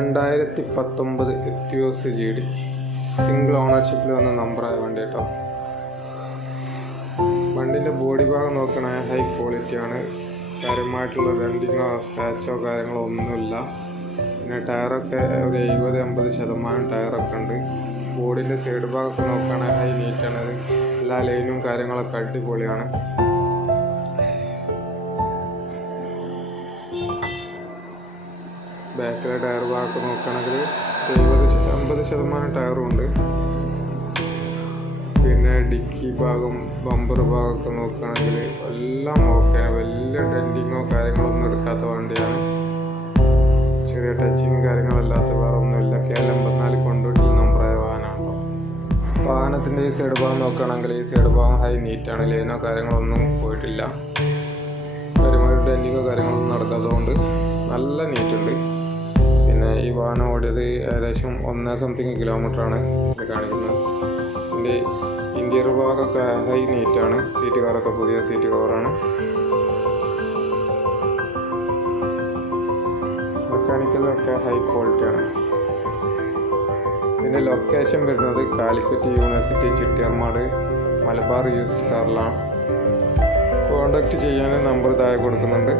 2019 Etios GD single ഓണർഷിപ്പിൽ വന്ന നമ്പറായ വണ്ടി കേട്ടോ. വണ്ടിൻ്റെ ബോഡി ഭാഗം നോക്കണേ ഹൈ ക്വാളിറ്റിയാണ്. കാര്യമായിട്ടുള്ള രണ്ടിങ്ങോ സ്ക്രാച്ചോ കാര്യങ്ങളോ ഒന്നുമില്ല. പിന്നെ ടയറൊക്കെ ഒരു 70-80% ടയറൊക്കെ ഉണ്ട്. ബോഡിൻ്റെ സൈഡ് ഭാഗമൊക്കെ നോക്കുകയാണെങ്കിൽ ഹൈ നീറ്റാണ്. എല്ലാ ലൈനും കാര്യങ്ങളൊക്കെ അടിപൊളിയാണ്. ബാക്കിലെ ടയർ ഭാഗമൊക്കെ നോക്കുകയാണെങ്കിൽ 70-80% ടയറും ഉണ്ട്. പിന്നെ ഡിക്കി ഭാഗം ബമ്പർ ഭാഗമൊക്കെ നോക്കുകയാണെങ്കിൽ എല്ലാം ഓക്കെയാണ്. വലിയ ഡെൻറ്റിങ്ങോ കാര്യങ്ങളൊന്നും എടുക്കാത്ത വണ്ടിയാണ്. ചെറിയ ടച്ചിങ് കാര്യങ്ങളല്ലാത്ത വേറെ ഒന്നുമില്ല. KL84 കൊണ്ടോട്ടി നമ്പറായ വാഹനമാണല്ലോ. വാഹനത്തിൻ്റെ ഈ സൈഡ് ഭാഗം നോക്കുകയാണെങ്കിൽ ഈ സൈഡ് ഭാഗം ഹൈ നീറ്റാണ്. ലൈനോ കാര്യങ്ങളൊന്നും പോയിട്ടില്ല. കാര്യമായിട്ട് ഡെൻറ്റിങ്ങോ കാര്യങ്ങളൊന്നും നടക്കാത്തതുകൊണ്ട് നല്ല നീറ്റുണ്ട്. പിന്നെ ഈ വാഹനം ഓടിയത് ഏകദേശം 1 കിലോമീറ്ററാണ് ഇത് കാണിക്കുന്നത്. ഇതിൻ്റെ ഇൻറ്റീരിയർ ഭാഗമൊക്കെ ഹൈ നീറ്റാണ്. സീറ്റ് കവറൊക്കെ പുതിയ സീറ്റ് കവറാണ്. മെക്കാനിക്കലൊക്കെ ഹൈ ക്വാളിറ്റിയാണ്. ഇതിൻ്റെ ലൊക്കേഷൻ വരുന്നത് Calicut university Chettiyarmad Malabar used കാറിലാണ്. കോൺടാക്റ്റ് ചെയ്യാൻ നമ്പർ താഴെ കൊടുക്കുന്നുണ്ട്.